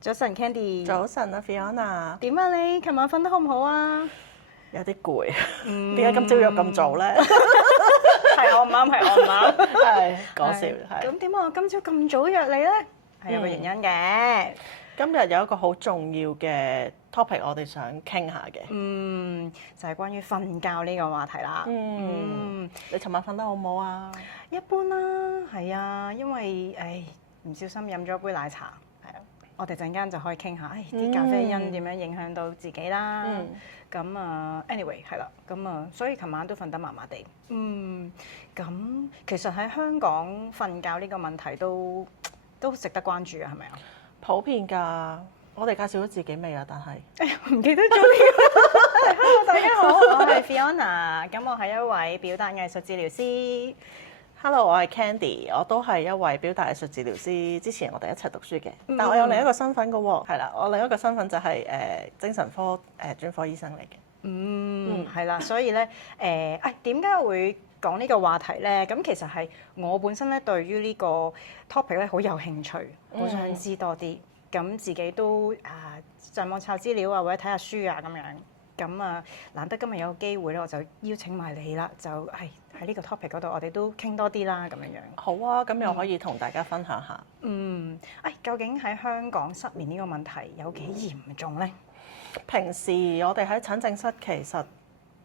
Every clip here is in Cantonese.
早晨，Candy。早晨啊，Fiona，點啊你？琴晚瞓得好唔好啊？有啲攰，點解今朝約咁早咧？係我唔啱，係我唔啱。係講笑係。咁點解我今朝咁早約你咧？係有個原因嘅。今日有一個好重要嘅 topic，我哋想傾下嘅。就係關於瞓覺呢個話題啦。你尋晚瞓得好唔好啊？一般啦，係啊，因為唔小心飲咗杯奶茶，係啊，我哋陣間就可以傾下，啲咖啡因點樣影響到自己啦。咁啊，anyway 係啦，咁啊，所以琴晚都瞓得麻麻地。咁其實喺香港瞓覺呢個問題都值得關注嘅，係咪啊？普遍㗎，我哋介紹咗自己未啊？但係唔記得咗呢個。Hello，大家好，我係 Fiona，咁我係一位表達藝術治療師。Hello，我係 Candy，我都係一位表達藝術治療師。之前我哋一齊讀書嘅，但我有另一個身份㗎喎。係啦，我另一個身份就係精神科專科醫生嚟嘅。係啦，所以咧點解會講呢個話題咧？咁其實係我本身咧對於呢個 topic 咧好有興趣，好想知多啲。咁自己都上網抄資料啊，或者睇下書啊咁樣。咁啊，難得今日有個機會咧，我就邀請埋你啦，就係喺呢個 topic 嗰度，我哋都傾多啲啦，咁樣樣。好啊，咁又可以同大家分享下。究竟喺香港失眠呢個問題有幾嚴重咧？平時我哋喺診症室其實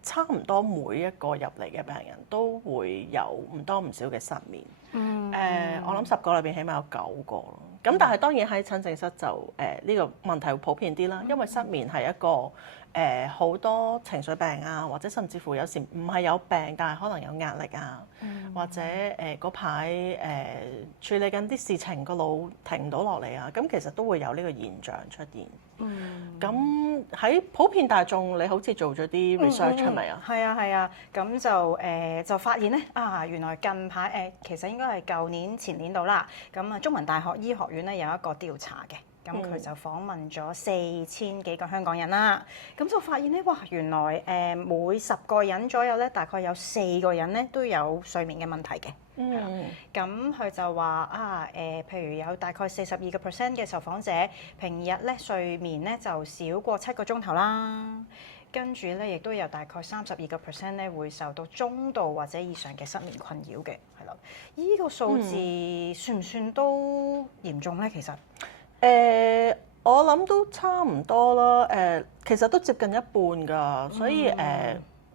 差唔多每一個入嚟嘅病人都會有唔多唔少嘅失眠。我諗10個裏邊起碼有9個咯。咁但係當然喺診症室就呢個問題會普遍啲啦，因為失眠係一個好多情緒病啊，或者甚至乎有時唔係有病，但係可能有壓力啊，或者嗰排處理緊啲事情個腦停唔到落嚟啊，咁其實都會有呢個現象出現。咁喺普遍大眾，你好似做咗啲 research 係咪啊？係啊，咁就發現咧原來近排其實應該係舊年前年度啦。咁中文大學醫學院咧有一個調查嘅。咁佢就訪問咗4000幾個香港人啦，咁就發現咧，哇！原來每10個人左右咧，大概有4個人咧都有睡眠嘅問題嘅。咁佢就話譬如有大概42%嘅受訪者平日咧睡眠咧就少過7個鐘頭啦，跟住咧亦都有大概32%咧會受到中度或者以上嘅失眠困擾嘅，係咯。依個數字算唔算都嚴重咧？其實？我諗都差唔多啦。其實都接近一半㗎，所以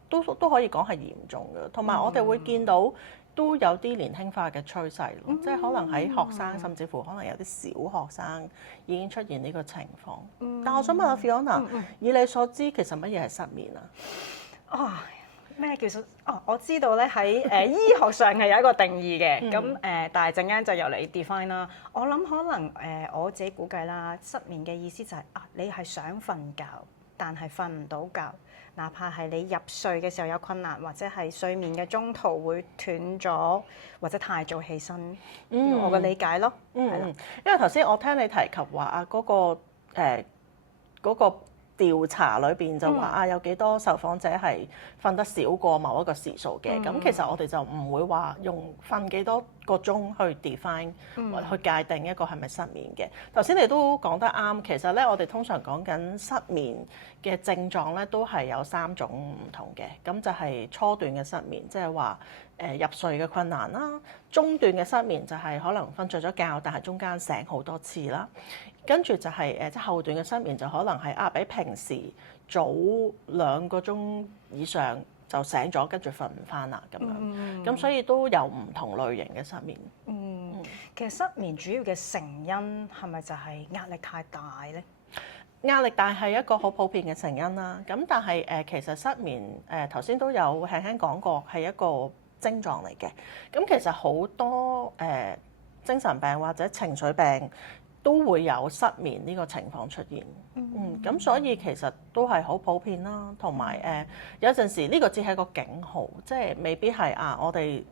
都可以講係嚴重嘅。同埋我哋會見到都有啲年輕化嘅趨勢咯，即係可能喺學生，甚至乎可能有啲小學生已經出現呢個情況。但我想問下 Fiona，以你所知，其實乜嘢係失眠啊？咩叫做我知道咧喺醫學上係有一個定義嘅，咁但係陣間就由你 define 啦。我諗可能我自己估計啦，失眠嘅意思就係你係想瞓覺，但係瞓唔到覺，哪怕係你入睡嘅時候有困難，或者係睡眠嘅中途會斷咗，或者太早起身。我嘅理解咯，係啦。因為頭先我聽你提及話嗰個調查裏邊就話有幾多受訪者係瞓得少過某一個時數嘅，咁其實我哋就唔會話用瞓幾多個鐘去 define 或去界定一個係咪失眠嘅。頭先你都講得啱，其實咧我哋通常講緊失眠嘅症狀咧都係有3種唔同嘅，咁就係初段嘅失眠，即係話入睡嘅困難啦；中段嘅失眠就係可能瞓着咗覺，但係中間醒好多次啦。跟住就係即係後段嘅失眠就可能係比平時早2個鐘以上就醒咗，跟住瞓唔翻啦咁樣。咁所以都有唔同類型嘅失眠。其實失眠主要嘅成因係咪就係壓力太大咧？壓力大係一個好普遍嘅成因啦。咁但係其實失眠頭先都有輕輕講過係一個症狀嚟嘅。咁其實好多精神病或者情緒病都會有失眠呢個情況出現。咁所以其實都係好普遍啦。同埋有陣時呢個只係一個警號，即係未必係我哋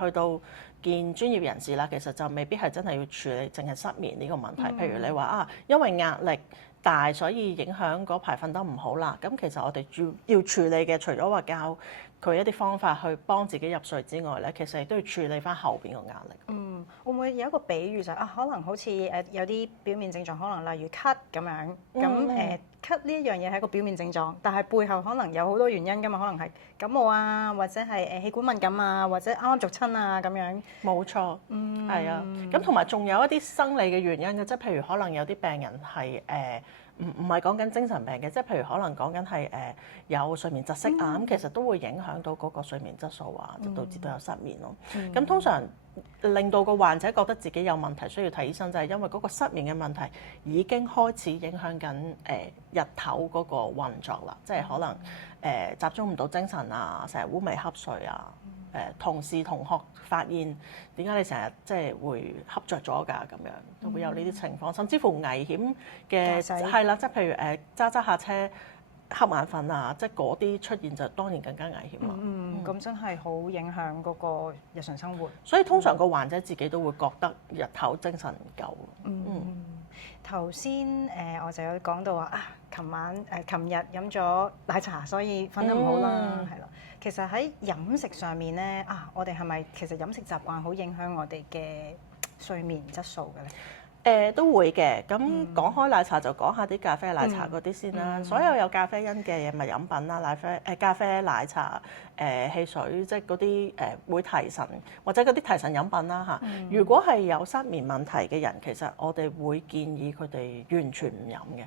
去到見專業人士啦，其實就未必係真係要處理淨係失眠呢個問題。譬如你話因為壓力大，所以影響嗰排瞓得唔好啦。咁其實我哋要處理嘅，除咗話教佢一啲方法去幫自己入睡之外咧，其實亦都要處理翻後邊個壓力。會唔會有一個比喻就係可能好似有啲表面症狀，可能例如咳咁樣，咁咳呢一樣嘢係一個表面症狀，但係背後可能有好多原因㗎嘛，可能係感冒啊，或者係氣管敏感啊，或者啱啱續親啊咁樣。冇錯，係啊。咁同埋仲有一啲生理嘅原因嘅，即係譬如可能有啲病人係唔係講緊精神病嘅，即係譬如可能講緊係有睡眠窒息啊，咁其實都會影響到嗰個睡眠質素啊，就導致到有失眠咯。咁通常令到個患者覺得自己有問題需要睇醫生，就係因為嗰個失眠嘅問題已經開始影響緊日頭嗰個運作啦，即係可能集中唔到精神啊，成日烏眉瞌睡啊。同事同學發現點解你成日即係會瞌着咗㗎咁樣，都會有呢啲情況，甚至乎危險嘅係啦，即係譬如揸下車瞌眼瞓啊，即係嗰啲出現就當然更加危險啦。咁真係好影響嗰個日常生活。所以通常個患者自己都會覺得日頭精神唔夠。頭先我就有講到話琴日飲咗奶茶，所以瞓得唔好啦，係啦。其實喺飲食上面咧，我哋係咪其實飲食習慣好影響我哋嘅睡眠質素嘅咧？都會嘅。咁講開奶茶就講下啲咖啡奶茶嗰啲先啦。所有有咖啡因嘅嘢咪飲品啦，咖啡奶茶、汽水，即係嗰啲會提神或者嗰啲提神飲品啦嚇。如果係有失眠問題嘅人，其實我哋會建議佢哋完全唔飲嘅。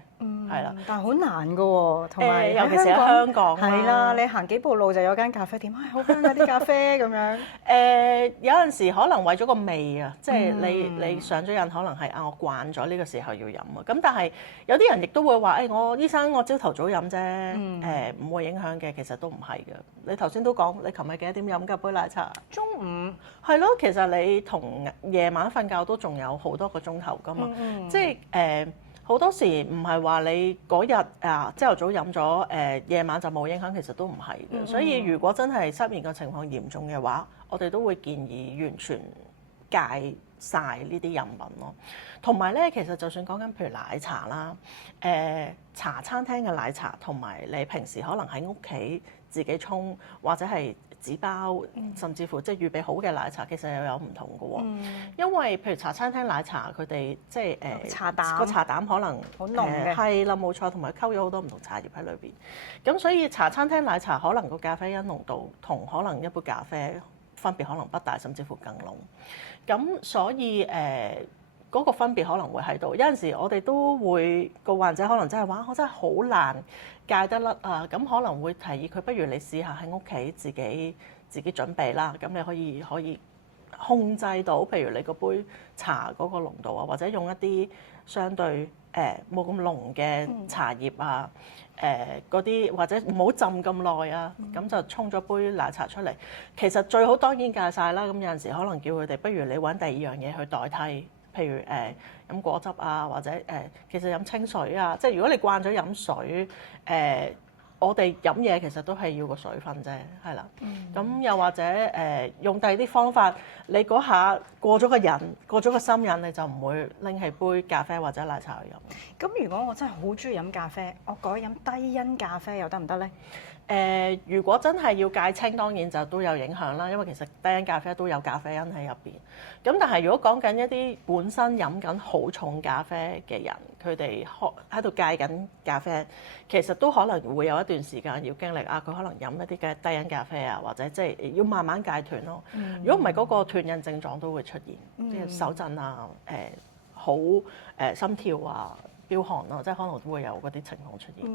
係啦，但係好難㗎喎，同埋尤其是喺香港係啦，你行幾步路就有間咖啡店，好香啊啲咖啡咁樣。有陣時可能為咗個味啊，即係你上咗癮，可能係我慣咗呢個時候要飲啊。咁但係有啲人亦都會話我醫生我朝頭早飲啫，唔會影響嘅。其實都唔係嘅。你頭先都講，你琴日幾多點飲㗎杯奶茶？中午係咯，其實你同夜晚瞓覺都仲有好多個鐘頭㗎嘛，即係好多時唔係話你嗰日朝頭早飲咗，夜晚就冇影響，其實都唔係嘅。所以如果真係失眠嘅情況嚴重嘅話，我哋都會建議完全戒晒呢啲飲品咯。同埋咧，其實就算講緊譬如奶茶啦，茶餐廳嘅奶茶同埋你平時可能喺屋企自己沖或者係紙包，甚至乎即係預備好嘅奶茶，其實又有唔同嘅喎。因為譬如茶餐廳奶茶，佢哋即係茶膽個茶膽可能好濃嘅，係啦冇錯，同埋溝咗好多唔同茶葉喺裏邊。咁所以茶餐廳奶茶可能個咖啡因濃度同可能一杯咖啡分別可能不大，甚至乎更濃。咁所以嗰個分別可能會喺度。有陣時我哋都會個患者可能真係話我真係好難戒得甩啊，咁可能會提議佢不如你試下喺屋企自己準備啦。咁你可以控制到，譬如你嗰杯茶嗰個濃度啊，或者用一啲相對冇咁濃嘅茶葉啊，嗰啲或者唔好浸咁耐啊，咁就沖咗杯奶茶出嚟。其實最好當然戒晒啦。咁有陣時可能叫佢哋不如你揾第二樣嘢去代替。譬如飲果汁啊，或者其實飲清水啊，即係如果你慣咗飲水，我哋飲嘢其實都係要個水分啫，係啦。咁又或者用第二啲方法，你嗰下過咗個癮，過咗個心癮，你就唔會拎起杯咖啡或者奶茶去飲。咁如果我真係好中意飲咖啡，我改飲低因咖啡又得唔得咧？如果真係要戒清，當然就都有影響啦，因為其實低因咖啡都有咖啡因喺入邊。咁但係如果講緊一啲本身飲緊好重咖啡嘅人，佢哋喺度戒緊咖啡，其實都可能會有一段時間要經歷佢可能飲一啲嘅低因咖啡啊，或者即係要慢慢戒斷咯。如果唔係嗰個斷癮症狀都會出現，即係手震啊，心跳啊。飆寒咯，即係可能都會有嗰啲情況出現。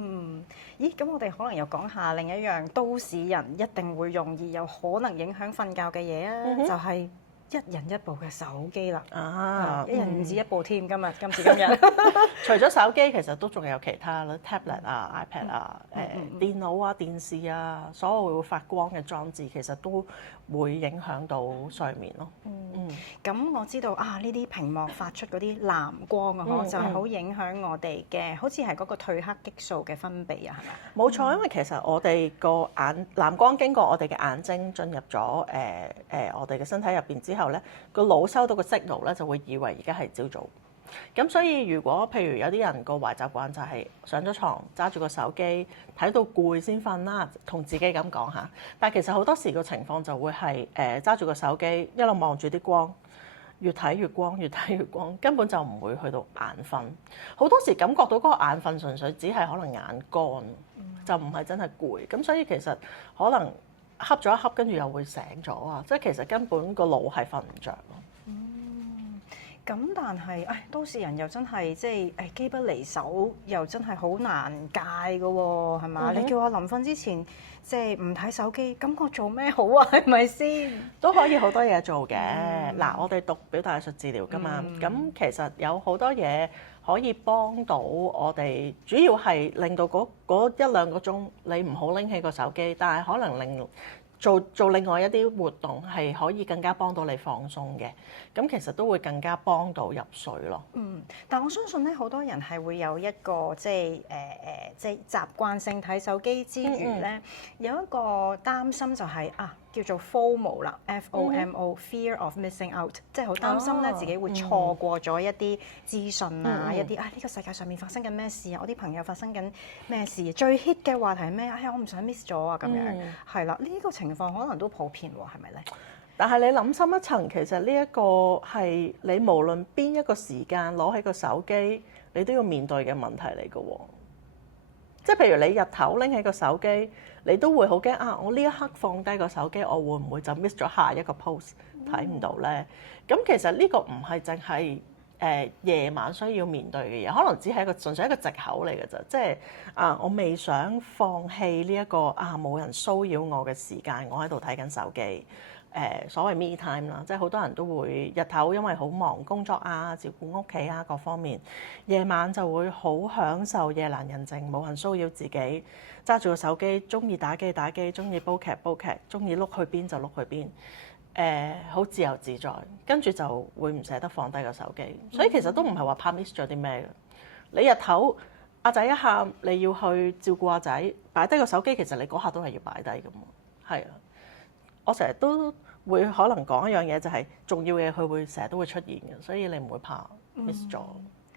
咦？咁我哋可能又講下另一樣都市人一定會容易有可能影響瞓覺嘅嘢啊，就係一人一部嘅手機啦。一人唔止一部添，今時今日。除咗手機，其實都仲有其他啦 ，tablet 啊、iPad 啊、電腦啊、電視啊，所有會發光嘅裝置，其實都會影響到睡眠咯。咁我知道呢啲屏幕發出嗰啲藍光啊，就係好影響我哋嘅，好似係嗰個褪黑激素嘅分泌啊，係咪？冇錯，因為其實我哋個藍光經過我哋嘅眼睛進入咗我哋嘅身體入邊之後咧，個腦收到個 signal 咧就會以為而家係朝早。咁所以如果譬如有啲人個壞習慣就係上咗床揸住個手機睇到攰先瞓啦，同自己咁講下。但係其實好多時個情況就會係揸住個手機一路望住啲光，越睇越光，越睇越光，根本就唔會去到眼瞓。好多時感覺到嗰個眼瞓純粹只係可能眼乾，就唔係真係攰。咁所以其實可能瞌咗一瞌，跟住又會醒咗啊！即係其實根本個腦係瞓唔着咯。咁但係，都市人又真係即係機不離手，又真係好難戒㗎喎，係嘛？你叫我臨瞓之前即係唔睇手機，咁我做咩好啊？係咪先？都可以好多嘢做嘅。嗱，我哋讀表達藝術治療㗎嘛，咁其實有好多嘢可以幫到我哋，主要係令到嗰一兩個鐘你唔好拎起個手機，但係可能令做另外一啲活動係可以更加幫到你放鬆嘅，咁其實都會更加幫到入睡咯。但我相信咧，好多人係會有一個即係即係習慣性睇手機之餘咧，有一個擔心就係叫做 FOMO 啦，FOMO，Fear of Missing Out，即係好擔心咧自己會錯過咗一啲資訊啊，一啲呢個世界上面發生緊咩事啊，我啲朋友發生緊咩事，最 hit 嘅話題係咩？我唔想 miss 咗啊咁樣，係啦，呢個情況可能都普遍喎，係咪咧？但係你諗深一層，其實呢一個係你無論邊一個時間攞起個手機，你都要面對嘅問題嚟嘅喎。即係譬如你日頭拎起個手機，你都會好驚我呢一刻放低個手機，我會唔會就 miss 咗下一個 post 睇唔到咧？咁其實呢個唔係淨係夜晚需要面對嘅嘢，可能只係純粹一個藉口嚟嘅啫。即係我未想放棄呢一個冇人騷擾我嘅時間，我喺度睇緊手機。所謂 me time 啦，即係好多人都會日頭因為好忙工作照顧屋企各方面，夜晚就會好享受夜闌人靜，冇人騷擾自己，揸住個手機，中意打機，中意煲劇，中意碌去邊就碌去邊，好自由自在，跟住就會唔捨得放低個手機，所以其實都唔係話怕 miss 咗啲咩嘅。你日頭阿仔一喊，你要去照顧阿仔，擺低個手機，其實你嗰下都係要擺低㗎嘛，係啊。我成日都會可能講一樣嘢，就係重要嘅嘢佢會成日都會出現嘅，所以你唔會怕 miss 咗。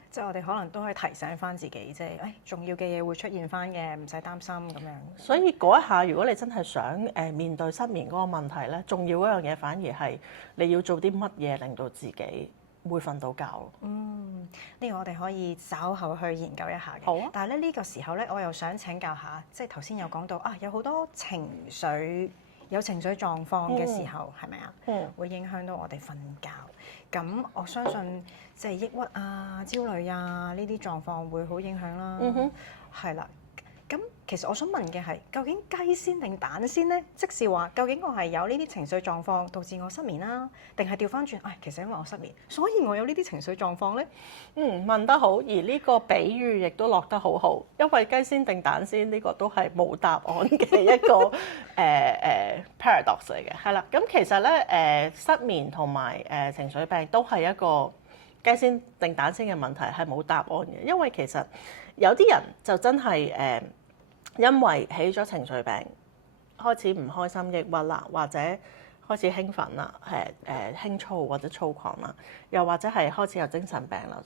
即係我哋可能都可以提醒翻自己，即係重要嘅嘢會出現翻嘅，唔使擔心咁樣。所以嗰一下，如果你真係想面對失眠嗰個問題咧，重要嗰樣嘢反而係你要做啲乜嘢令到自己會瞓到覺。呢個我哋可以稍後去研究一下嘅。好啊。但係咧呢個時候咧，我又想請教下，即係頭先有講到有好多有情緒狀況嘅時候，係咪啊？會影響到我哋瞓覺。咁我相信即係抑鬱焦慮呢啲狀況會好影響啦。係啦。咁其實我想問嘅係，究竟雞先定蛋先呢？即是話，究竟我係有呢啲情緒狀況導致我失眠啦，定係調翻轉？其實因為我失眠，所以我有呢啲情緒狀況呢？問得好，而呢個比喻亦都落得好好，因為雞先定蛋先呢個都係冇答案嘅一個paradox 嚟嘅，係啦。咁其實咧失眠同埋情緒病都係一個雞先定蛋先嘅問題，係冇答案嘅，因為其實有啲人就真係因為起咗情緒病，開始唔開心、抑鬱啦，或者開始興奮啦，輕躁或者躁狂啦，又或者係開始有精神病啦，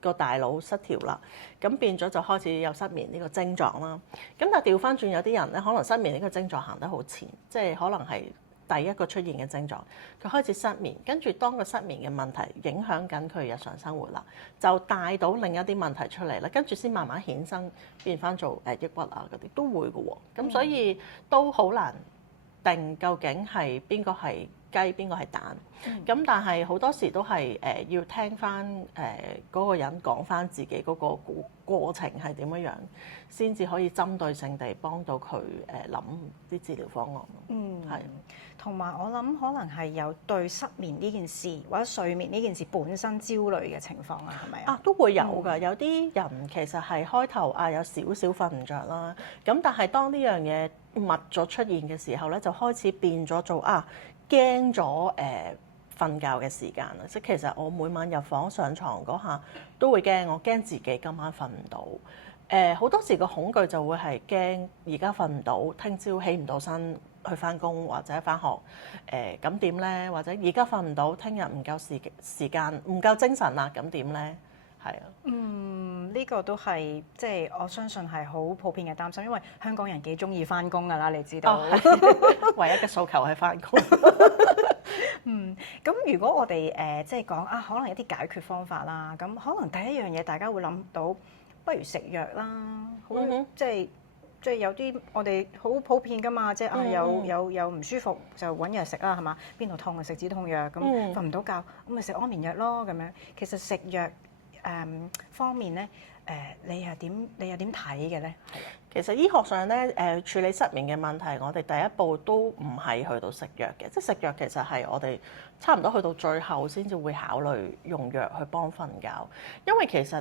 個大腦失調啦，咁變咗就開始有失眠呢個症狀啦。咁但係調翻轉有啲人咧，可能失眠呢個症狀行得好前，即係可能係第一個出現嘅症狀，佢開始失眠，跟住當個失眠嘅問題影響緊佢日常生活啦，就帶到另一啲問題出嚟啦，跟住先慢慢衍生變翻做抑鬱嗰啲都會嘅喎，咁所以都好難定究竟係邊個係雞邊個係蛋，咁但係好多時都係要聽翻嗰個人講翻自己嗰個過程係點樣樣，先至可以針對性地幫到佢諗啲治療方案。係。同埋我諗可能係有對失眠呢件事或者睡眠呢件事本身焦慮嘅情況啊，係咪啊？都會有㗎，有啲人其實係開頭有少少瞓唔着啦，咁但係當呢樣嘢密咗出現嘅時候咧，就開始變咗做驚咗瞓覺嘅時間啦。即係其實我每晚入房上床嗰下都會驚，我驚自己今晚瞓唔到。好多時個恐懼就會係驚而家瞓唔到，聽朝起唔到身。去翻工或者翻學，咁點咧？或者而家瞓唔到，聽日唔夠時間，唔夠精神啦，咁點咧？係啊，呢個都係即係我相信係好普遍嘅擔心，因為香港人幾中意翻工㗎啦，你知道。唯一嘅訴求係翻工。咁如果我哋即係講啊，可能一啲解決方法啦，咁可能第一樣嘢大家會諗到，不如食藥啦，好即係有啲我哋好普遍㗎嘛，即係啊有唔舒服就揾藥食啦，係嘛？邊度痛就食止痛藥，咁瞓唔到覺咁咪食安眠藥咯咁樣。其實食藥方面咧，你又點睇嘅咧？其實醫學上咧，處理失眠嘅問題，我哋第一步都唔係去到食藥嘅，即係食藥其實係我哋差唔多去到最後先至會考慮用藥去幫瞓覺，因為其實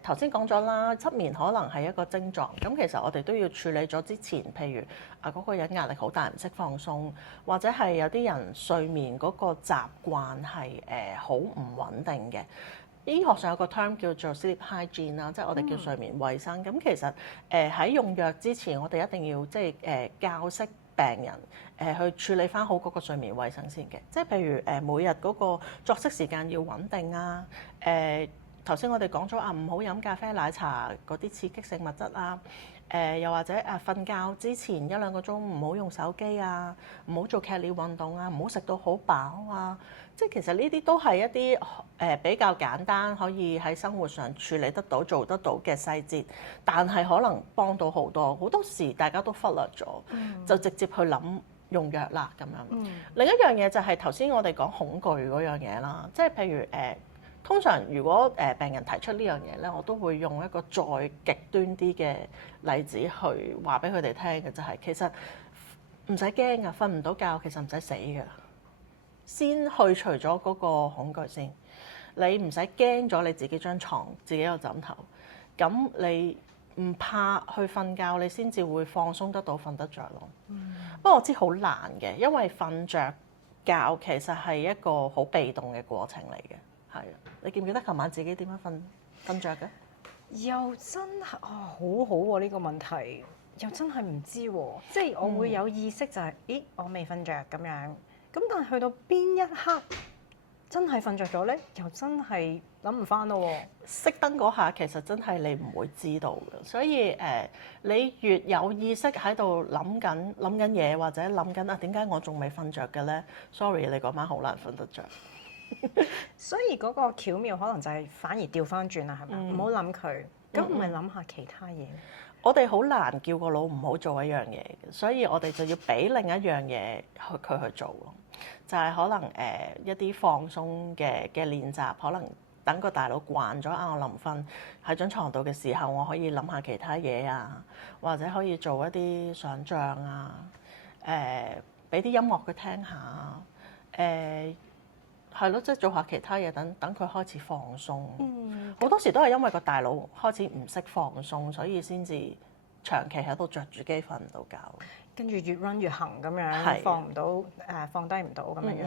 頭先講咗啦，失眠可能係一個症狀，咁其實我哋都要處理咗之前，譬如嗰個人壓力好大唔識放鬆，或者係有啲人睡眠嗰個習慣係好唔穩定嘅。醫學上有個 term 叫做 sleep hygiene 啦，即係我哋叫睡眠衛生。咁其實喺用藥之前，我哋一定要即係教識病人去處理翻好嗰個睡眠衛生先嘅。即係譬如每日嗰個作息時間要穩定啊。頭先我哋講咗啊，唔好飲咖啡、奶茶嗰啲刺激性物質啊。又或者瞓覺之前1-2個鐘唔好用手機啊，唔好做劇烈運動啊，唔好食到好飽啊。即係其實呢啲都係一啲比較簡單，可以喺生活上處理得到、做得到嘅細節，但係可能幫到好多。好多時大家都忽略咗，就直接去諗用藥啦咁樣。另一樣嘢就係頭先我哋講恐懼嗰樣嘢啦，即係譬如通常如果病人提出呢樣嘢咧，我都會用一個再極端啲嘅例子去話俾佢哋聽嘅，就係其實唔使驚啊，瞓唔到覺其實唔使死㗎，先去除咗嗰個恐懼先。你唔使驚咗你自己張床、自己個枕頭，咁你唔怕去瞓覺，你先至會放鬆得到、瞓得着咯。不過我知好難嘅，因為瞓着覺其實係一個好被動嘅過程嚟嘅。係啊，你記唔記得琴晚自己點樣瞓着嘅？又真係好好喎呢個問題，又真係唔知喎。即係我會有意識就係，咦，我未瞓着咁樣。咁但係去到邊一刻真係瞓着咗咧，又真係諗唔翻咯喎。熄燈嗰下其實真係你唔會知道嘅，所以你越有意識喺度諗緊嘢，或者諗緊啊點解我仲未瞓着嘅咧 ？Sorry， 你嗰晚好難瞓得着。所以嗰個巧妙可能就係反而調翻轉啦，係咪？唔好諗佢，咁咪諗下其他嘢。我哋好難叫個腦唔好做一樣嘢嘅，所以我哋就要俾另一樣嘢佢去做咯。就係可能一啲放鬆嘅練習，可能等個大腦慣咗啊，我臨瞓喺張床度嘅時候，我可以諗下其他嘢啊，或者可以做一啲想像啊，俾啲音樂佢聽下，係咯，即係做下其他嘢，等佢開始放鬆。好多時都係因為個大腦開始唔識放鬆，所以先至長期喺度着住機瞓唔到覺。跟住越 run 越行咁樣，放唔到放低唔到咁樣。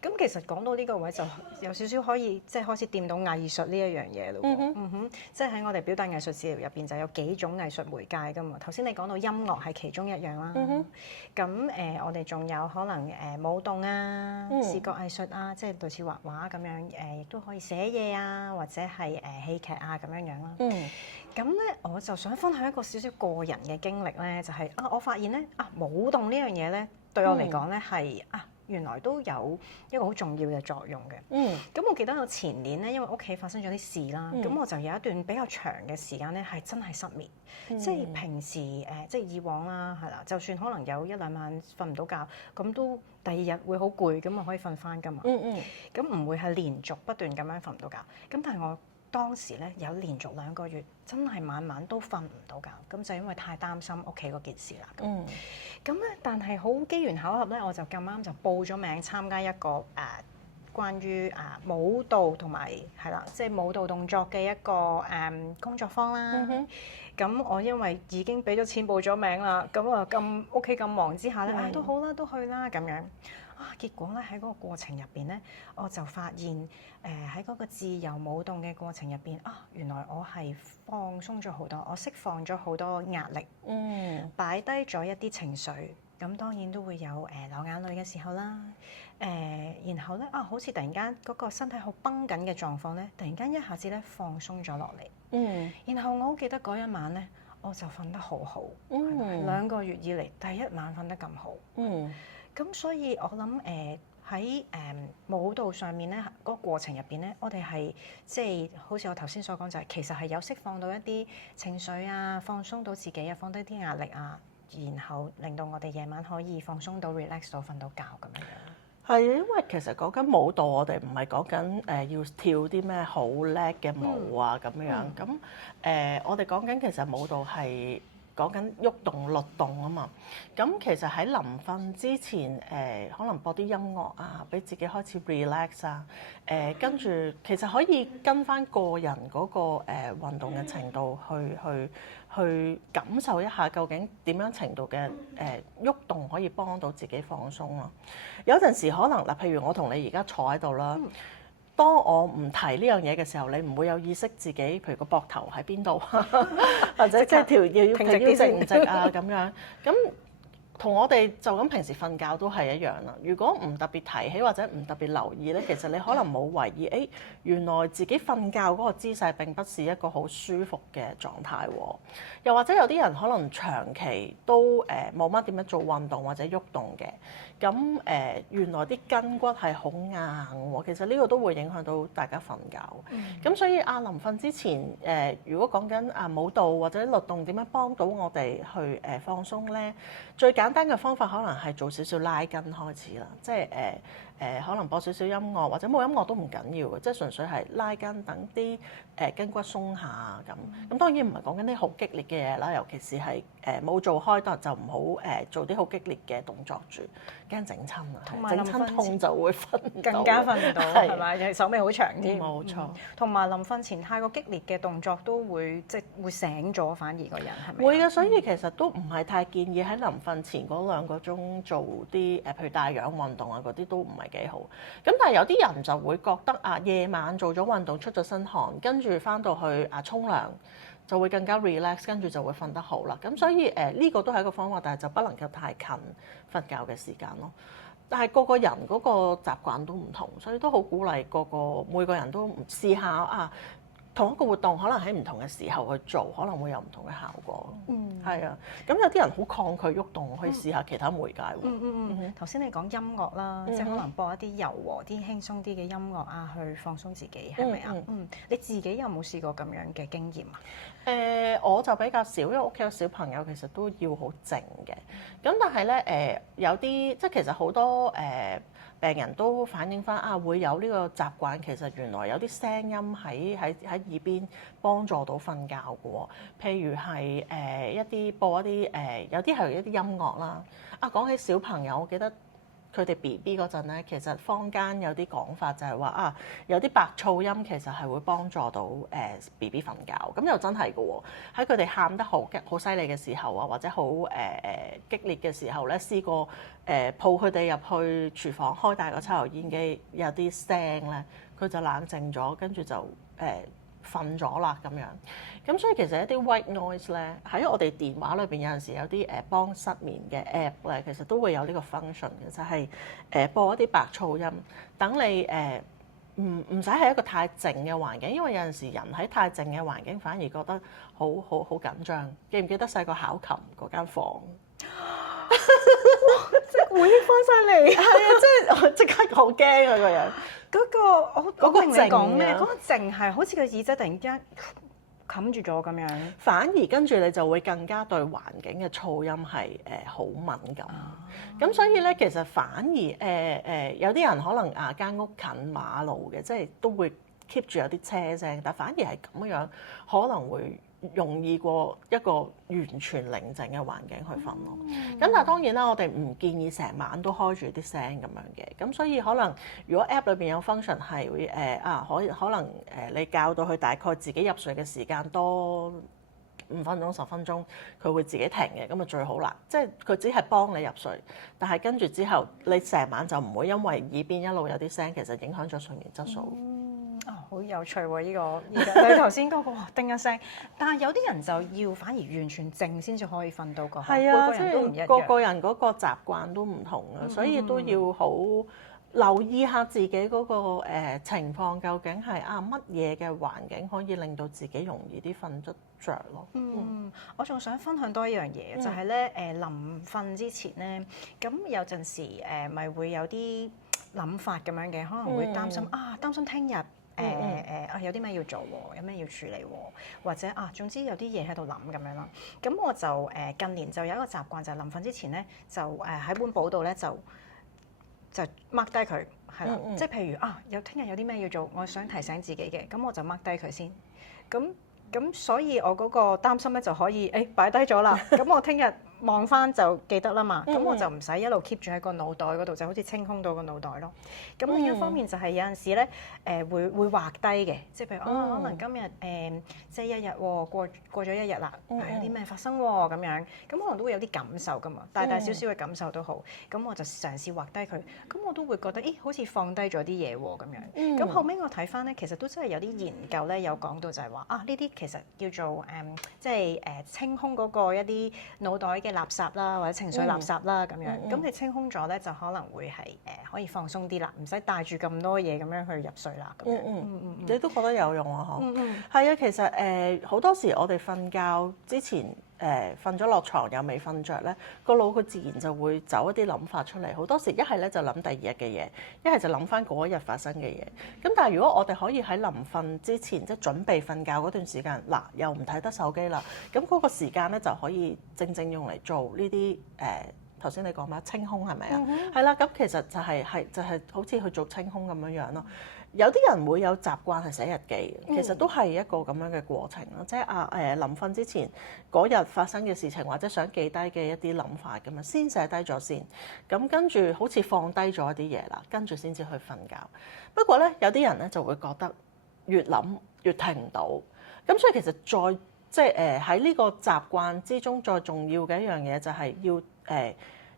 咁其實講到呢個位就有少少可以即係開始掂到藝術呢一樣嘢咯。即係喺我哋表達藝術治療入邊就有幾種藝術媒介噶嘛。頭先你講到音樂係其中一樣啦。咁我哋仲有可能舞動啊、視覺藝術啊，即係類似畫畫咁樣亦都可以寫嘢啊，或者係戲劇啊咁樣樣啦。咁咧，我就想分享一個少少個人嘅經歷咧，就係我發現咧舞動呢樣嘢咧，對我嚟講咧係原來都有一個好重要嘅作用嘅。咁我記得我前年咧，因為屋企發生咗啲事啦，咁我就有一段比較長嘅時間咧，係真係失眠。即係平時即係以往啦，係啦，就算可能有1-2晚瞓唔到覺，咁都第2日會好攰，咁我可以瞓翻㗎嘛。咁唔會係連續不斷咁樣瞓唔到覺。咁但係我當時咧有連續2個月，真係晚晚都瞓唔到覺，咁就因為太擔心屋企嗰件事啦。咁咧，但係好機緣巧合咧，我就咁啱就報咗名參加一個關於舞蹈同埋係啦，即係舞蹈動作嘅一個工作坊啦。咁我因為已經俾咗錢報咗名啦，咁啊咁屋企咁忙之下咧，都好啦，都去啦咁樣。結果咧喺嗰個過程入邊咧，我就發現喺嗰個自由舞動嘅過程入邊原來我係放鬆咗好多，我釋放咗好多壓力，擺低咗一啲情緒，咁當然都會有流眼淚嘅時候啦。然後咧好似突然間嗰個身體好繃緊嘅狀況咧，突然間一下子咧放鬆咗落嚟。然後我好記得嗰一晚咧，我就瞓得好好。2個月以嚟第一晚瞓得咁好。咁所以我諗喺舞蹈上面咧，嗰個過程入邊咧，我哋係即係好似我頭先所講，就係其實係有釋放到一啲情緒啊，放鬆到自己啊，放低啲壓力啊，然後令到我哋夜晚可以放鬆到 relax 到瞓到覺咁樣。係，因為其實講緊舞蹈，我哋唔係講緊要跳啲咩好叻嘅舞啊咁樣。咁我哋講緊其實舞蹈係講緊喐動律動啊嘛。咁其實喺臨瞓之前，可能播啲音樂啊，俾自己開始 relax 啊。跟住其實可以跟翻個人嗰個運動嘅程度去感受一下究竟點樣程度嘅喐動可以幫到自己放鬆咯。有陣時可能嗱，譬如我同你而家坐喺度啦，當我唔提呢樣嘢嘅時候，你唔會有意識自己，譬如個膊頭喺邊度，或者即係條腰直唔直啊咁樣。咁同我哋就咁平時瞓覺都係一樣啦。如果唔特別提起或者唔特別留意咧，其實你可能冇懷疑，原來自己瞓覺嗰個姿勢並不是一個好舒服嘅狀態喎。又或者有啲人可能長期都冇乜點樣做運動或者喐動嘅，咁原來啲筋骨係好硬喎。其實呢個都會影響到大家瞓覺。咁所以臨瞓之前，如果講緊舞蹈或者律動點樣幫到我哋去放鬆咧，最簡單嘅方法可能係做少少拉筋開始啦，即係可能播少少音樂或者冇音樂都唔緊要嘅，即係純粹係拉筋，等啲筋骨鬆下咁。咁當然唔係講緊啲好激烈嘅嘢啦，尤其是係冇做開得就唔好做啲好激烈嘅動作住，驚整親啊！整親痛就會瞓唔到，更加瞓唔到係咪？又係手尾好長添。冇錯。同埋臨瞓前太過激烈嘅動作都會即係會醒咗，反而個人係咪？會嘅，所以其實都唔係太建議喺臨瞓前嗰2個鐘做啲譬如帶氧運動啊嗰啲都唔係幾好。咁但係有啲人就會覺得夜晚做咗運動出咗身汗，跟住翻到去沖涼就會更加 relax， 跟住就會瞓得好啦。咁所以呢個都係一個方法，但係就不能夠太近瞓覺嘅時間咯。但係個個人嗰個習慣都唔同，所以都好鼓勵每個人都試下同一個活動可能喺唔同嘅時候去做，可能會有唔同嘅效果。係啊。咁有啲人好抗拒喐動，可以試下其他媒介喎。頭先你講音樂啦，即係可能播一啲柔和啲、輕鬆啲嘅音樂去放鬆自己，係咪啊？你自己有冇試過咁樣嘅經驗啊？我就比較少，因為屋企有小朋友，其實都要好靜嘅。咁但係咧有啲即係其實好多病人都反映翻會有呢個習慣，其實原來有啲聲音喺耳邊幫助到瞓覺嘅喎。譬如係播一啲有啲係一啲音樂啦。講起小朋友，我記得佢哋 BB 嗰陣咧，其實坊間有啲講法就係話有啲白噪音其實係會幫助到BB 瞓覺。咁又真係嘅喎，喺佢哋喊得好犀利嘅時候或者好激烈嘅時候咧，試過抱佢哋入去廚房開大個抽油煙機，有啲聲咧，佢就冷靜咗，跟住就瞓咗啦咁樣。咁所以其實一啲 white noise 咧，喺我哋電話裏邊有陣時有啲幫失眠嘅 app 咧，其實都會有呢個 function 嘅，就係播一啲白噪音，等你唔使係一個太靜嘅環境，因為有陣時人喺太靜嘅環境反而覺得好緊張。記唔記得細個考琴嗰間房？即係回憶翻晒嚟。係啊，即係我即刻好驚啊個人。嗰個靜講咩？嗰啊個靜係好似個耳仔突然間冚住咗咁樣，反而跟住你就會更加對環境嘅噪音係好敏感。咁所以咧，其實反而有啲人可能間屋近馬路嘅，即係都會 keep 住有啲車聲，但反而係咁樣可能會容易過一個完全寧靜嘅環境去瞓咯。咁但係當然啦，我哋唔建議成晚都開住啲聲咁樣嘅。咁所以可能如果 app 裏邊有 function 係會可能你校到佢大概自己入睡嘅時間多5分鐘10分鐘，佢會自己停嘅，咁就最好啦。即係佢只係幫你入睡，但係跟住之後你成晚就唔會因為耳邊一路有啲聲，其實影響咗睡眠質素。好有趣喎！你頭先嗰個叮一聲，但係有啲人就要反而完全靜先至可以瞓到個。係啊，每個人都唔一樣，個個人嗰個習慣都唔同啊，所以都要好留意下自己嗰個情況，究竟係乜嘢嘅環境可以令到自己容易啲瞓得着咯。我仲想分享多一樣嘢，就係咧臨瞓之前咧，咁有陣時咪會有啲諗法咁樣嘅，可能會擔心擔心聽日有啲咩要做喎，有咩要處理喎，或者總之有啲嘢喺度諗咁樣啦。咁我就近年就有一個習慣，就係臨瞓之前咧，就喺本簿度咧就mark 低佢，係啦，即係譬如聽日有啲咩要做，我想提醒自己嘅，咁我就 mark 低佢先。咁所以我嗰個擔心咧就可以擺低咗啦。咁我聽日望翻就記得啦嘛。咁我就唔使一路 keep 住喺個腦袋嗰度，就好似清空到個腦袋咯。咁另一方面就係有陣時咧會畫低嘅，即係譬如可能今日即係一日喎，過咗一日啦，有啲咩發生喎咁樣，咁可能都會有啲感受噶嘛，大大小小嘅感受都好。咁我就嘗試畫低佢，咁我都會覺得好似放低咗啲嘢喎咁樣。咁後尾我睇翻咧，其實都真係有啲研究咧有講到就係話呢啲其實叫做即係清空嗰個一啲腦袋嘅垃圾啦，或者情緒垃圾啦咁樣。咁你清空咗咧，就可能會係可以放鬆啲啦，唔使帶住咁多嘢咁樣去入睡啦。你都覺得有用啊？嗬。係啊，其實好多時我哋瞓覺之前瞓咗落床又未瞓着咧，個腦佢自然就會走一啲諗法出嚟。好多時一係咧就諗第二日嘅嘢，一係就諗翻嗰一日發生嘅嘢。咁但係如果我哋可以喺臨瞓之前，即係準備瞓覺嗰段時間，又唔睇得手機啦，咁嗰個時間咧就可以正正用嚟做呢啲頭先你講咩清空係咪啊？係啦，咁其實就係好似去做清空咁樣樣咯。有啲人會有習慣係寫日記，其實都係一個咁樣嘅過程咯。即係臨瞓之前嗰日發生嘅事情，或者想記低嘅一啲諗法咁啊，先寫低咗先。咁跟住好似放低咗一啲嘢啦，跟住先至去瞓覺。不過咧，有啲人咧就會覺得越諗越停唔到。咁所以其實再即係喺呢個習慣之中，再重要嘅一樣嘢就係要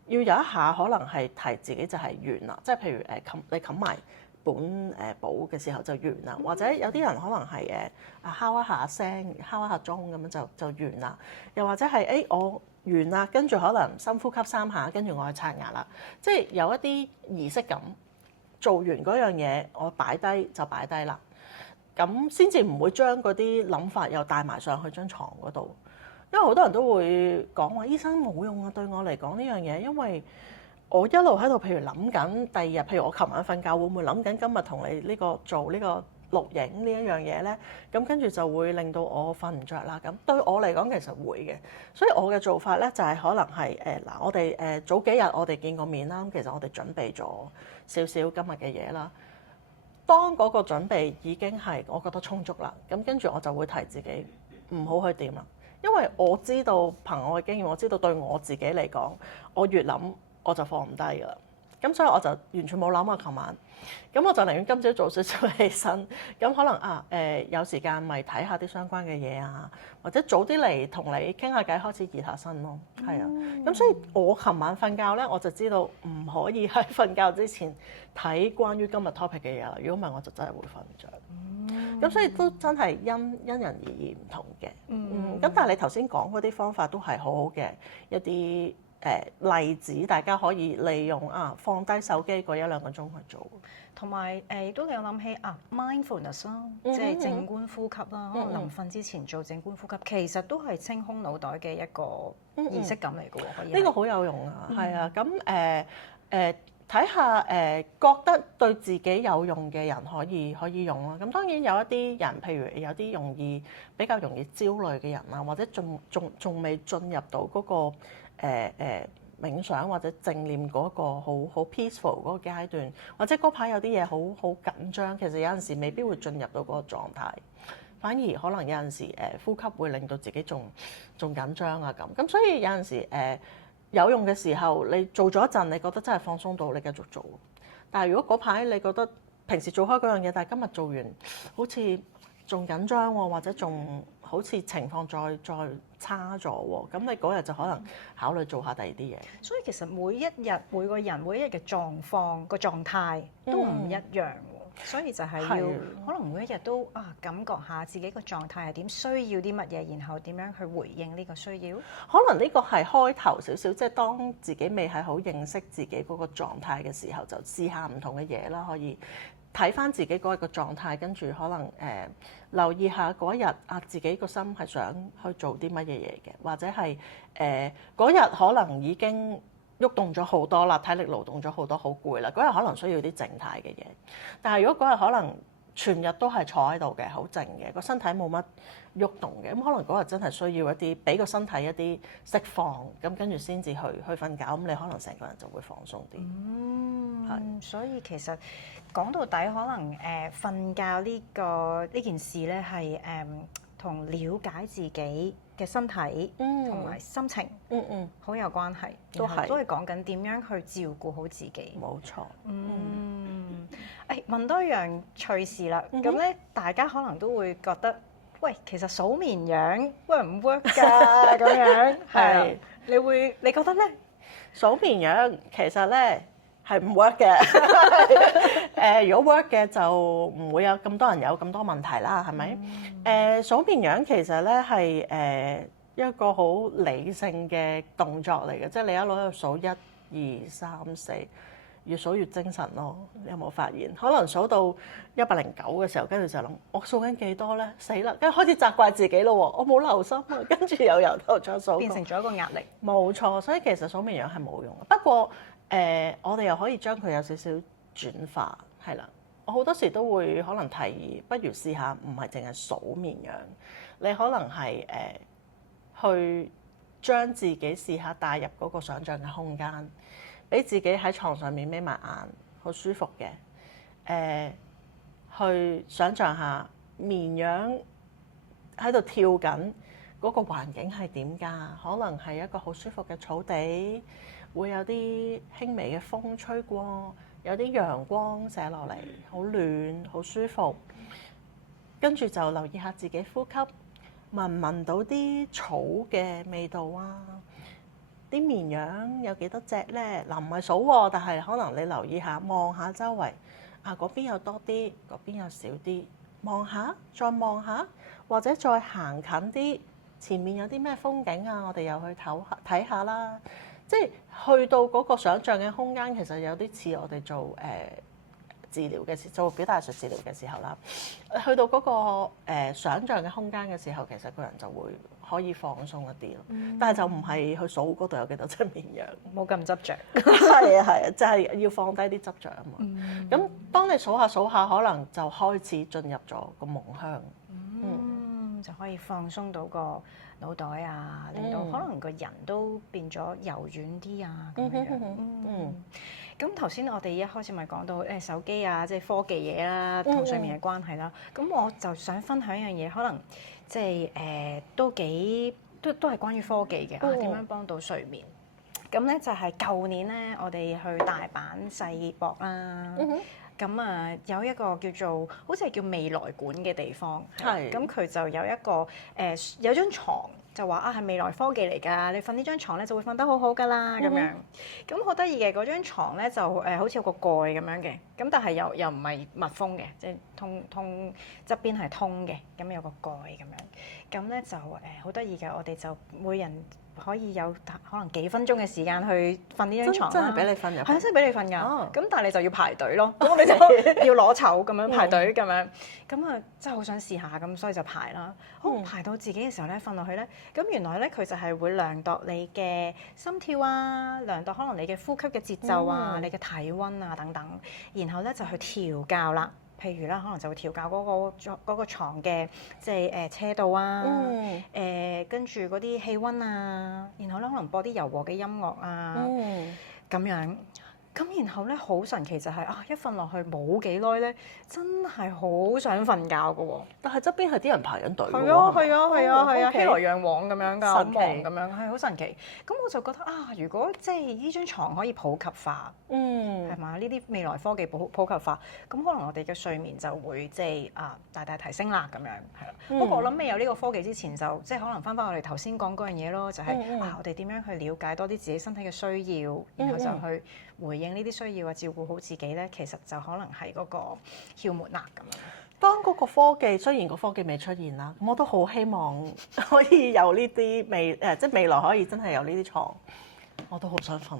有一下可能係提自己就係完啦。即係譬如你冚埋本簿嘅時候就完啦，或者有啲人可能係敲一下聲、敲一下鐘咁樣就完啦，又或者係我完啦，跟住可能深呼吸3下，跟住我去刷牙啦，即係有一啲儀式感，做完嗰樣嘢我擺低就擺低啦，咁先至唔會將嗰啲諗法又帶埋上去張床嗰度，因為好多人都會講話醫生冇用啊，對我嚟講呢樣嘢，因為我一路喺度，譬如諗緊第二日，譬如我琴晚瞓覺會唔會諗緊今日同你呢個做呢個錄影呢一樣嘢咧？咁跟住就會令到我瞓唔着啦。咁對我嚟講其實會嘅，所以我嘅做法咧就係可能係我哋早幾日我哋見過面啦，咁其實我哋準備咗少少今日嘅嘢啦。當嗰個準備已經係我覺得充足啦，咁跟住我就會提自己唔好去掂啦，因為我知道憑我嘅經驗，我知道對我自己嚟講，我越諗我就放唔低㗎啦，咁所以我就完全冇諗啊！琴晚，咁我就寧願今朝早少少起身，咁可能有時間咪睇下啲相關嘅嘢啊，或者早啲嚟同你傾下偈，開始熱下身咯，係啊，咁所以我琴晚瞓覺咧，我就知道唔可以喺瞓覺之前睇關於今日 topic 嘅嘢啦，如果唔係我就真係會瞓唔着。咁所以都真係因人而異唔同嘅，咁但係你頭先講嗰啲方法都係好好嘅一啲例子，大家可以利用放低手機嗰1-2個鐘去做。同埋亦都令我諗起mindfulness 啦，即係靜觀呼吸啦。可能臨瞓之前做靜觀呼吸，其實都係清空腦袋嘅一個儀式感嚟嘅喎。可以呢個好有用啊，係啊。咁睇下覺得對自己有用嘅人可以用啦。咁當然有一啲人，譬如有啲比較容易焦慮嘅人啊，或者仲未進入到嗰個冥想或者正念嗰個好 peaceful 嗰個階段，或者嗰排有啲嘢好緊張，其實有陣時未必會進入到嗰個狀態，反而可能有陣時呼吸會令到自己仲緊張啊咁。所以有陣時有用嘅時候，你做咗一陣，你覺得真係放鬆到，你繼續做。但係如果嗰排你覺得平時做開嗰樣嘢，但係今日做完好似仲緊張喎，或者仲好似情況再差咗喎，咁你嗰日就可能考慮做下第二啲嘢。所以其實每一日每個人每一日嘅狀況個狀態都唔一樣喎。所以就係要可能每一日都感覺下自己個狀態係點，需要啲乜嘢，然後點樣去回應呢個需要。可能呢個係開頭少少，即係當自己未係好認識自己嗰個狀態嘅時候，就試下唔同嘅嘢啦，可以睇翻自己嗰一個狀態，跟住可能留意下嗰一日自己個心係想去做啲乜嘢嘢嘅，或者係嗰日可能已經喐動咗好多啦，體力勞動咗好多，好攰啦。嗰日可能需要啲靜態嘅嘢，但係如果嗰日可能全日都係坐喺度嘅，好靜嘅，個身體冇乜喐動嘅，咁可能嗰日真係需要一啲俾個身體一啲釋放，咁跟住先至去瞓覺，咁你可能成個人就會放鬆啲。所以其實講到底，可能瞓覺呢件事咧係同了解自己嘅身體同埋心情好有關係，都係講緊點樣去照顧好自己。冇錯。問多一樣趣事啦，咁咧大家可能都會覺得，喂，其實數綿羊 work 唔 work 㗎？咁樣係，你覺得咧？數綿羊其實咧係唔 work 嘅。如果 work 嘅就唔會有咁多人有咁多問題啦，係咪？數綿羊其實咧係一個好理性嘅動作嚟嘅，即係你一路喺度數1、2、3、4。越數越精神咯，你有冇發現？可能數到109嘅時候，跟住就諗我數緊幾多咧？死啦！跟住開始責怪自己咯，我冇留心啊，跟住又由頭再數，變成咗一個壓力。冇錯，所以其實數綿羊係冇用嘅。不過我哋又可以將佢有少少轉化，係啦。我好多時都會可能提議，不如試下唔係淨係數綿羊，你可能係去將自己試下帶入嗰個想像嘅空間。俾自己喺床上面眯埋眼，好舒服嘅。去想像下綿羊喺度跳緊，嗰個環境係點㗎？可能係一個好舒服嘅草地，會有啲輕微嘅風吹過，有啲陽光射落嚟，好暖，好舒服。跟住就留意下自己呼吸，聞唔聞到啲草嘅味道啊？啲綿羊有幾多隻咧？嗱，唔係數喎，但係可能你留意下，望下周圍，嗰邊有多啲，嗰邊有少啲，望下，再望下，或者再行近啲，前面有啲咩風景啊？我哋又去睇下啦。即係去到嗰個想像嘅空間，其實有啲似我哋做治療嘅時，做表達藝術治療嘅時候啦。去到嗰個想像嘅空間嘅時候，其實個人就會可以放鬆一啲咯，但係就唔係去數嗰度有幾多隻綿羊，冇咁執着。係啊，就係要放低啲執着啊嘛。咁當你數下數下，可能就開始進入咗個夢鄉，就可以放鬆到個腦袋啊，令到可能個人都變咗柔軟啲啊咁樣。咁頭先我哋一開始咪講到手機啊，即係科技嘢啦，同睡眠嘅關係啦。咁我就想分享一樣嘢，可能即係都係關於科技嘅點樣幫到睡眠。咁咧就係舊年咧，我哋去大阪世博啦。咁有一個叫做好似係叫未來館嘅地方，咁佢就有一個有張床。就話係未來科技嚟㗎，你瞓呢張床咧就會瞓得好好㗎啦咁樣。咁好得意嘅嗰張牀咧就好似有個蓋咁樣嘅，咁但係又唔係密封嘅，即係通側邊係通嘅，咁有個蓋咁樣。咁咧就好得意嘅，我哋就每人可以有可能幾分鐘嘅時間去瞓呢張床。真係俾你瞓入。係啊，真係俾你瞓㗎。咁但係你就要排隊咯，咁我哋就要攞籌咁樣排隊咁樣。咁真係好想試下咁，所以就排啦。好，排到自己嘅時候咧，瞓落去咧，咁原來咧佢就係會量度你嘅心跳啊，量度可能你嘅呼吸嘅節奏啊，你嘅體温啊等等，然後咧就去調校啦。譬如啦，可能就會調校嗰個牀嘅即係斜度啊，跟住嗰啲氣温啊，然後咧可能播啲柔和嘅音樂啊，咁樣。咁然後咧好神奇就係一瞓落去冇幾耐咧，真係好想瞓覺㗎喎。但係側邊係啲人排緊隊㗎喎。係啊，熙來攘往咁樣㗎，好忙咁樣，係好神奇。咁我就覺得如果即係呢張床可以普及化，係嘛？呢啲未來科技普及化，咁可能我哋嘅睡眠就會即係大大提升啦咁樣，係啦。不過我諗未有呢個科技之前，就即係可能翻我哋頭先講嗰樣嘢咯，就係我哋點樣去了解多啲自己身體嘅需要，然後就去回應呢啲需要啊，照顧好自己咧，其實就可能係嗰個竅門啦咁樣。當嗰個科技雖然個科技未出現啦，我都好希望可以有呢啲即係未來可以真係有呢啲床，我都好想瞓。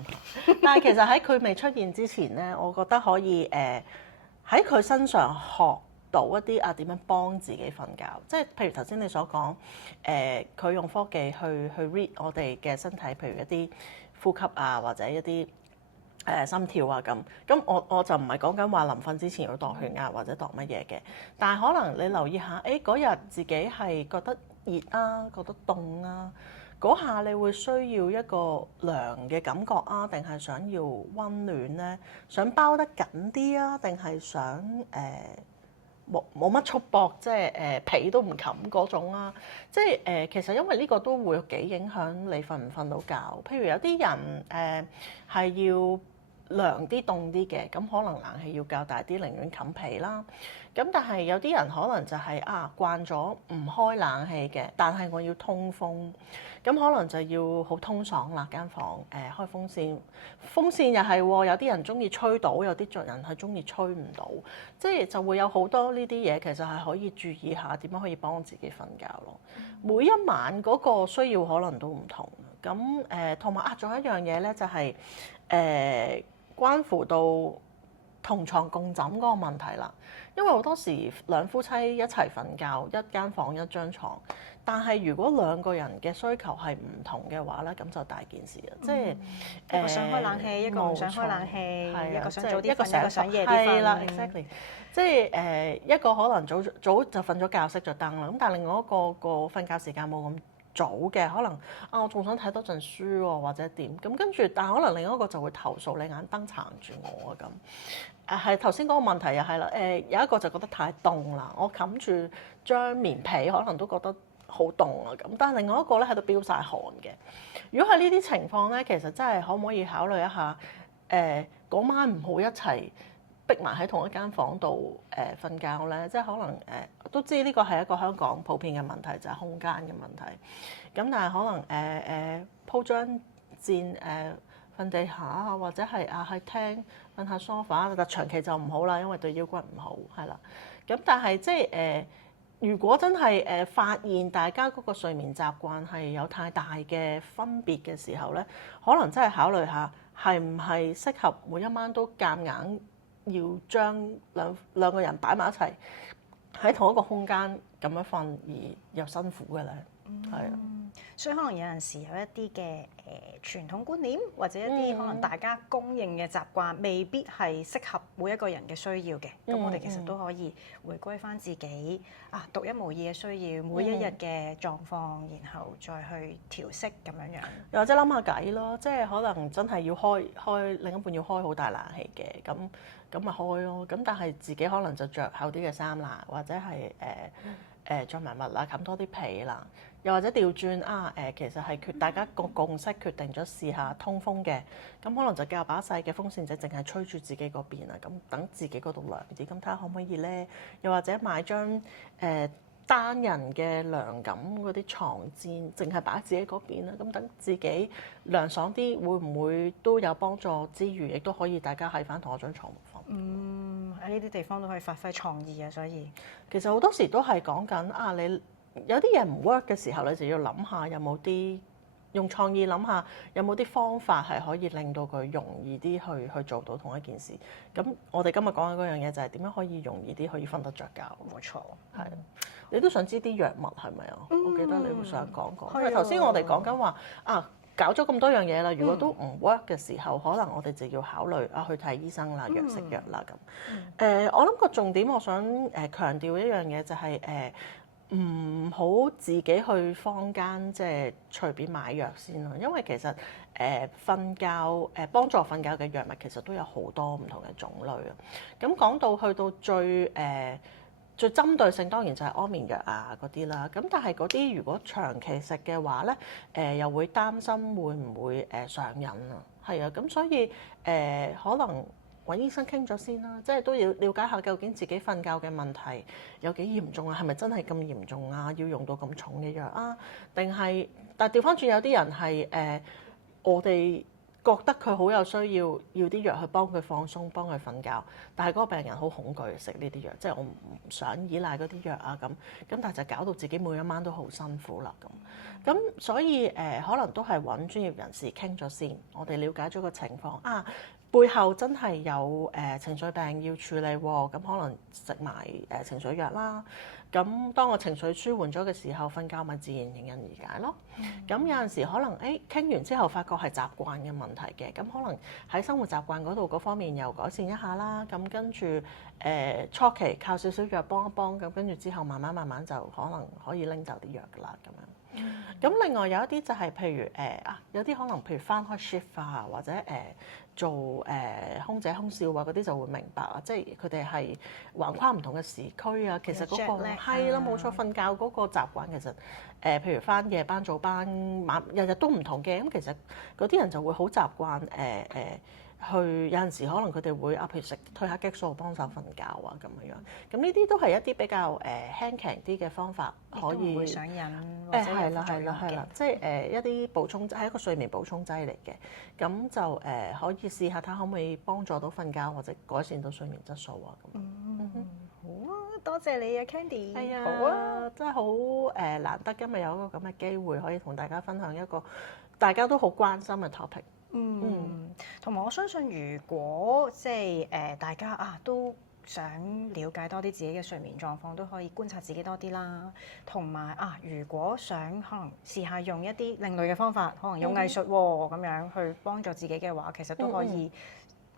但係其實喺佢未出現之前咧，我覺得可以喺佢身上學到一啲點樣幫自己瞓覺，即係譬如頭先你所講佢用科技去 read 我哋嘅身體，譬如一啲呼吸啊，或者一啲心跳啊咁我就唔係講緊話臨瞓之前要度血壓或者度乜嘢嘅，但係可能你留意下，嗰日自己係覺得熱啊，覺得凍啊，嗰下你會需要一個涼嘅感覺啊，定係想要溫暖咧？想包得緊啲啊，定係想冇乜束縛，即係被都唔冚嗰種啊！即係其實因為呢個都會幾影響你瞓唔瞓到覺。譬如有啲人係要涼啲、凍啲嘅，咁可能冷氣要較大啲，寧願冚被啦。咁但係有啲人可能就係慣咗唔開冷氣嘅，但係我要通風，咁可能就要好通爽啦間房，開風扇，風扇又係喎，有啲人中意吹到，有啲人係中意吹唔到，即係就會有好多呢啲嘢，其實係可以注意下點樣可以幫自己瞓覺咯。每一晚嗰個需要可能都唔同，咁同埋仲有一樣嘢咧，就係關乎到同床共枕嗰個問題啦。因為好多時兩夫妻一齊瞓覺，一間房一張床，但係如果兩個人嘅需求係唔同嘅話咧，咁就大件事啦。即係一個想開冷氣，一個唔想開冷氣，一個想早啲瞓，一個想夜啲瞓。係啦，exactly。即係一個可能早就瞓咗覺，熄咗燈啦。咁但係另外一個個瞓覺時間冇咁早嘅，可能我仲想睇多陣書喎，或者點咁跟住，但係可能另一個就會投訴你眼燈撐住我啊咁。係頭先嗰個問題又係啦，有一個就覺得太凍啦，我冚住張棉被可能都覺得好凍啊咁，但係另外一個咧喺度飆晒汗嘅。如果係呢啲情況咧，其實真係可唔可以考慮一下嗰晚唔好一齊逼埋喺同一間房度瞓覺咧，即係可能都知呢個係一個香港普遍嘅問題，就係空間嘅問題。咁但係可能鋪張墊瞓地下啊，或者係喺廳瞓下 sofa，但長期就唔好啦，因為對腰骨唔好，係啦。咁但係即係如果真係發現大家嗰個睡眠習慣係有太大嘅分別嘅時候咧，可能真係考慮下係唔係適合每一晚都夾硬要將兩個人擺埋一齊喺同一個空間咁樣瞓，而又辛苦嘅咧，係啊。所以可能有陣時有一啲嘅傳統觀念，或者一啲可能大家公認嘅習慣，未必係適合每一個人嘅需要嘅。咁我哋其實都可以回歸返自己獨一無二嘅需要，每一日嘅狀況，然後再去調適咁樣樣。又或者諗下計咯，即係可能真係要開另一半要開好大冷氣嘅，咁咪開咯。咁但係自己可能就着厚啲嘅衫啦，或者係着埋襪啦，冚多啲被啦。又或者調轉其實係大家個共識決定咗試下通風嘅，咁可能就較把細嘅風扇仔，淨係吹住自己嗰邊啊，咁等自己嗰度涼啲，咁睇下可唔可以咧？又或者買張單人嘅涼感嗰啲床墊，淨係擺喺自己嗰邊啦，咁等自己涼爽啲，會唔會都有幫助之餘，亦都可以大家喺翻同一張床度瞓？喺呢啲地方都可以發揮創意啊，所以其實好多時都係講緊你。有啲嘢唔 work 嘅時候，你就要諗下有冇啲用創意諗下有冇啲方法係可以令到佢容易啲去做到同一件事。咁我哋今日講緊嗰樣嘢就係點樣可以容易啲可以瞓得着覺。冇錯，係。你都想知啲藥物係咪啊？我記得你會想講講。因為頭先我哋講緊話搞咗咁多樣嘢啦，如果都唔 work 嘅時候，可能我哋就要考慮去睇醫生啦，藥食藥啦咁。我諗個重點，我想強調一樣嘢就係唔好自己去坊間即係隨便買藥先咯，因為其實瞓覺幫助瞓覺嘅藥物其實都有好多唔同嘅種類啊。咁講到去到最針對性，當然就係安眠藥嗰啲啦。咁但係嗰啲如果長期食嘅話咧，又會擔心會唔會上癮啊？係啊，咁所以可能揾醫生傾咗先啦，即係都要了解下究竟自己瞓覺嘅問題有幾嚴重啊？係咪真係咁嚴重啊？要用到咁重嘅藥啊？定係但係調翻轉有啲人係我哋覺得佢好有需要啲藥去幫佢放鬆、幫佢瞓覺，但係嗰個病人好恐懼食呢啲藥，即係我唔想依賴嗰啲藥啊咁，但係就搞到自己每一晚都好辛苦啦咁，所以可能都係揾專業人士傾咗先，我哋了解咗個情況啊。背後真係有情緒病要處理喎，咁可能食埋情緒藥啦。咁當我情緒舒緩咗嘅時候，瞓覺咪自然迎刃而解咯。咁有陣時可能傾完之後發覺係習慣嘅問題嘅，咁可能喺生活習慣嗰度嗰方面又改善一下啦。咁跟住初期靠少少藥幫一幫，咁跟住之後慢慢就可能可以拎走啲藥㗎啦咁樣。咁另外有一啲就係譬如有啲可能譬如返開 shift 啊，或者做空姐空少啊嗰啲就會明白啊，即係佢哋係橫跨唔同嘅時區啊，其實嗰個係啦冇錯，瞓覺嗰個習慣其實譬如返夜班早班日日都唔同嘅，咁其實嗰啲人就會好習慣去有陣時可能佢哋會譬如食褪黑激素幫手瞓覺啊咁樣，咁呢啲都係一啲比較輕強啲嘅方法，可以唔會上癮係啦，即係一啲補充係一個睡眠補充劑嚟嘅，咁就可以試下睇可唔可以幫助到瞓覺或者改善到睡眠質素啊咁。好啊，多謝你啊 Candy。係啊，好啊，真係好難得今日有一個咁嘅機會可以同大家分享一個大家都好關心嘅 topic。同埋我相信，如果即係大家都想了解多啲自己嘅睡眠狀況，都可以觀察自己多啲啦。同埋如果想可能試下用一啲另類嘅方法，可能用藝術咁樣去幫助自己嘅話，其實都可以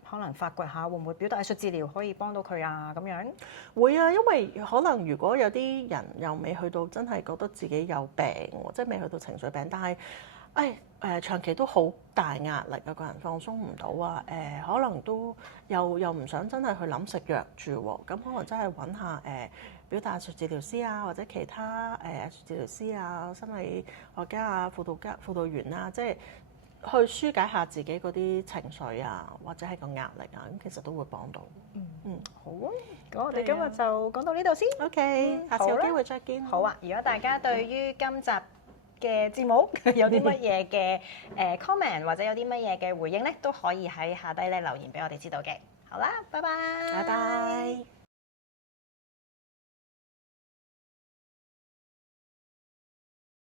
可能發掘下會唔會表達藝術治療可以幫到佢啊咁樣。會啊，因為可能如果有啲人又未去到真係覺得自己有病，即係未去到情緒病，但係長期都好大壓力啊，個人放鬆唔到啊，可能都又唔想真係去諗食藥住喎，咁可能真係揾下表達藝術治療師啊，或者其他藝術治療師啊、心理學家啊、輔導員啊，即係去疏解下自己嗰啲情緒啊，或者係個壓力啊，咁其實都會幫到。好啊，咁我哋今日就講到呢度先。OK，下次有機會再見。好啊，如果大家對於今集嘅節目有啲乜嘢嘅comment 或者有啲乜嘢嘅回應咧，都可以喺下低咧留言俾我哋知道嘅。好啦，拜拜。拜拜。